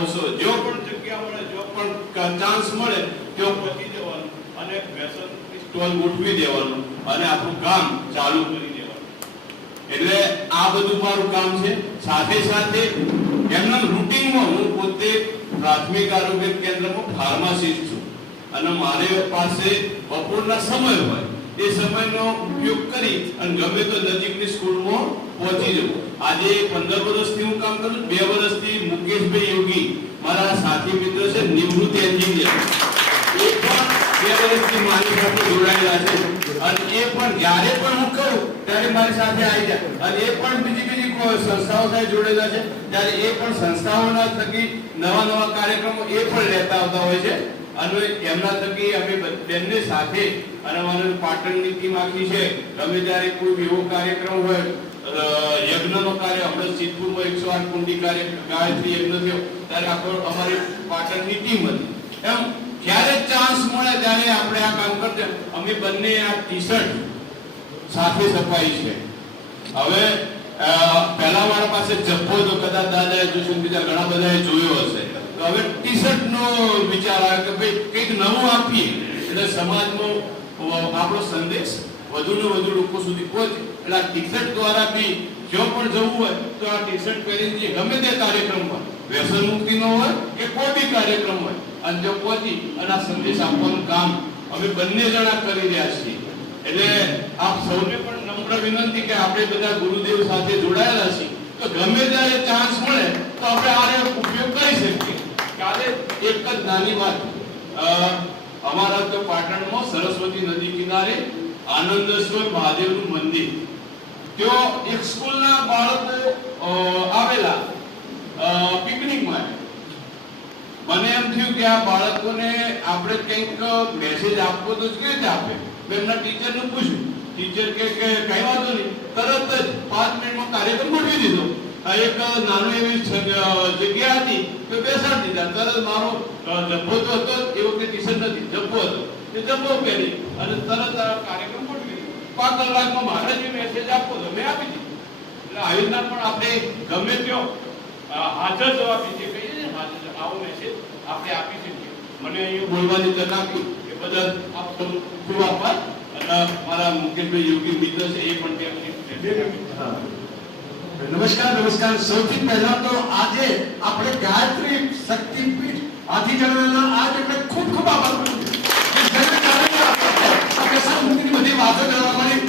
મહોત્સવ જો પણ જગ્યા મળે, જો પણ ચાન્સ મળે ત્યાં પહોંચી જવાનું અને વ્યસન સ્ટોલ ગોઠવી દેવાનું અને આપણું કામ ચાલુ કરી દેવાનું. એટલે આ બધું મારું કામ છે. સાથે સાથે એમના રૂટીનમાં હું પોતે પ્રાથમિક આરોગ્ય કેન્દ્રમાં ફાર્માસિસ્ટ છું અને મારી પાસે બપોરના સમય હોય એ સમયનો ઉપયોગ કરી અને ગમે તો નજીકની સ્કૂલમાં પહોંચી જવું. આજે 15 વર્ષથી હું કામ કરું છું. 2 વર્ષથી મુકેશભાઈ યોગી મારા સાથી મિત્ર છે, નિવૃત્ત એન્જિનિયર, એ પણ 2 વર્ષથી મારી સાથે જોડાયેલા છે અને એ પણ જ્યારે પણ હું કહું ત્યારે મારી સાથે આવી જાય અને એ પણ બીજી સંસ્થાઓ સાથે જોડાયેલા છે. ત્યારે એ પણ સંસ્થાઓના થકી નવા કાર્યક્રમો એ પણ લેતા આવતા હોય છે અને એમના થકી અમે બંને સાથે અને અમારે પાટણની ટીમ આખી છે. ગમે ત્યારે કોઈ એવો કાર્યક્રમ હોય, યજ્ઞનો કાર્ય, હમણાં સિદ્ધપુરમાં 108 કુંડી કાર્ય ગાયત્રી યજ્ઞ થયો ત્યારે આખો અમારી પાટણની ટીમ હતી. એમ જ્યારે ચાન્સ મળે ત્યારે આપણે આ કામ કરતા. અમે બંને આ ટી-શર્ટ સાથે છપાઈ છે. હવે પહેલા મારા પાસે જપ્પો તો કદાચ દાદાએ જોશું, બીજા ઘણા બધાએ જોયો હશે. તો હવે ટી-શર્ટ નો વિચાર આવે કે ભાઈ કંઈક નવું આપીએ એટલે સમાજમાં આપણો સંદેશ વધુ ને વધુ લોકો સુધી પહોંચે. એટલે આ ટી-શર્ટ દ્વારા બી જો પણ જવું હોય તો આ ટી-શર્ટ પહેરીને ગમે તે કાર્યક્રમમાં, વ્યસન મુક્તિનો હોય કે કોઈ બી કાર્યક્રમ હોય, અને જો પહોંચી અને આ સંદેશ આપવાનું કામ અમે બંને જણા કરી રહ્યા છીએ. એટલે આપ સૌને પણ નમ્ર વિનંતી કે આપણે બધા ગુરુદેવ સાથે જોડાયેલા છીએ તો ગમે ત્યારે ચાન્સ મળે તો આપણે આને ઉપયોગ કરી શકીએ. કાલે એક જ નાની વાત, અમારા તો પાટણમાં સરસ્વતી નદી કિનારે આનંદેશ્વર મહાદેવનું મંદિર, ત્યાં એક સ્કૂલના બાળકો આવેલા પિકનિક માટે. મને એમ થયું કે આ બાળકોને આપણે કંઈક મેસેજ આપવો તો કેવી રીતે આપે. મેં એમના ટીચરને પૂછ્યું. ટીચર કે કઈ વાંધો નહીં, તરત જ 5 મિનિટમાં કાર્યક્રમ ગોઠવી દીધો. એક નાનું એવી જગ્યા હતી તો બેસાડી દીધા. તરત મારો જબ્બો તો હતો, એ વખતે ટી-શર્ટ નથી, જબ્બો હતો, એ જબ્બો પહેરી અને તરત આ કાર્યક્રમ ગોઠવી દીધો. 5 કલાકમાં મારે જે મેસેજ આપવો તો મેં આપી દીધો. એટલે આવી રીતના પણ આપણે ગમે ત્યાં હાજર જવાબ જે કહીએ ને, હાજર આવો મેસેજ આપણે આપી શકીએ. મને અહીંયા બોલવાની તક આપી એ બદલ આપ સૌ ખૂબ આભાર. અને મારા મુકેશભાઈ યોગી મિત્ર છે એ પણ ત્યાં. નમસ્કાર. સૌથી પહેલા તો આજે આપણે ગાયત્રી શક્તિપીઠ આદિજનના આજ એટલે ખૂબ આભાર માનું છું. જેના કારણે આપણે વ્યસન મુક્તિની બધી વાતો કરવા મળી.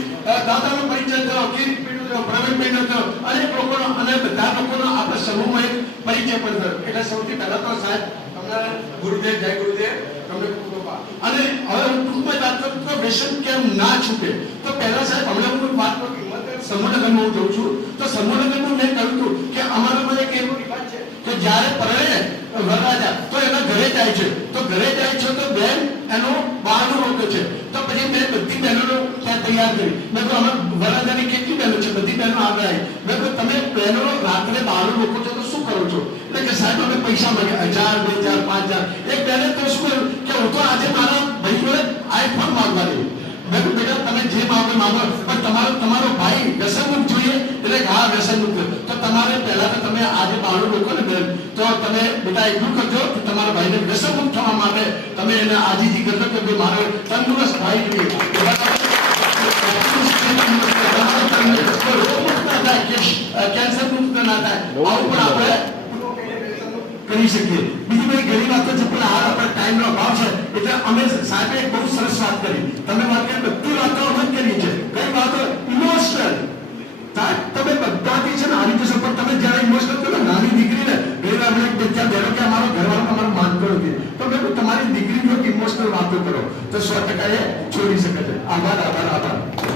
દાદાનો પરિચય થયો, કિરીટભાઈનો થયો, પ્રવીણભાઈનો થયો, અનેક લોકોનો અને બધા લોકોનો આપણે સમૂહમાં એક પરિચય પણ થયો. એટલે સૌથી પહેલા તો સાહેબ તમને ગુરુદેવ, જય ગુરુદેવ, તમને ખૂબ અને હવે હું ટૂંકમાં વાત કરું તો વ્યસન કેમ ના છૂટે. તો પહેલા સાહેબ હમણાં હું વાત કરું સમૂહનગરમાં હું જઉં છું તો સમૂહનગરમાં મેં કહ્યું હતું કે અમારામાં એક એવો રિવાજ છે કે જ્યારે પરણે વરરાજા તો એના ઘરે જાય છે, તો ઘરે જાય છે તો બેન એનો બહારનો રોકે છે. તો પછી મેં બધી બહેનોને ત્યાં તૈયાર કરી. મેં કહ્યું અમે વરરાજાની કેટલી બહેનો છે, બધી બહેનો આગળ આવી. મેં કહ્યું તમે બહેનો રાત્રે બહારનો રોકો છો તો શું કરો છો? એટલે કે સાહેબ અમે પૈસા માંગે 1000, 2000, 5000. એક બહેને તો શું કહ્યું કે હું તો આજે મારા ભાઈ જોડે આઈફોન માંગવા દઉં. મેં કહ્યું બેટા તમે જે માંગો પણ તમારો ભાઈ વ્યસનમુક્ત જોઈએ. એટલે હા વ્યસનમુક્ત. તો તમારે પહેલા તો તમે આજે બહારનો રોકો ને બેન, તો તમે બેટા એટલું કરજો કે તમારા ભાઈને વ્યસનમુક્ત થવા માટે તમે એને આજીજી કરજો કે ભાઈ મારો તંદુરસ્ત ભાઈ જોઈએ. કેન્સર મુક્ત ના થાય આવું પણ આપણે કરી શકીએ. બીજી બધી ઘણી વાતો છે પણ હાલ આપણે ટાઈમનો અભાવ છે એટલે અમે સાહેબે બહુ સરસ વાત કરી. તમે વાત કરી બધી વાતો અમે કરી છે. કઈ વાતો ઇમોશનલ તમે બધાથી છે ને આવી જશો પણ તમે જયારે ઇમોશનલ કરો નાની દીકરીને ઘણી આપણે ત્યાં બેઠો કે અમારો ઘરવાળો અમારો માનતો નથી તો મેં તમારી દીકરી જો ઇમોશનલ વાતો કરો તો 100% એ છોડી શકે છે. આભાર.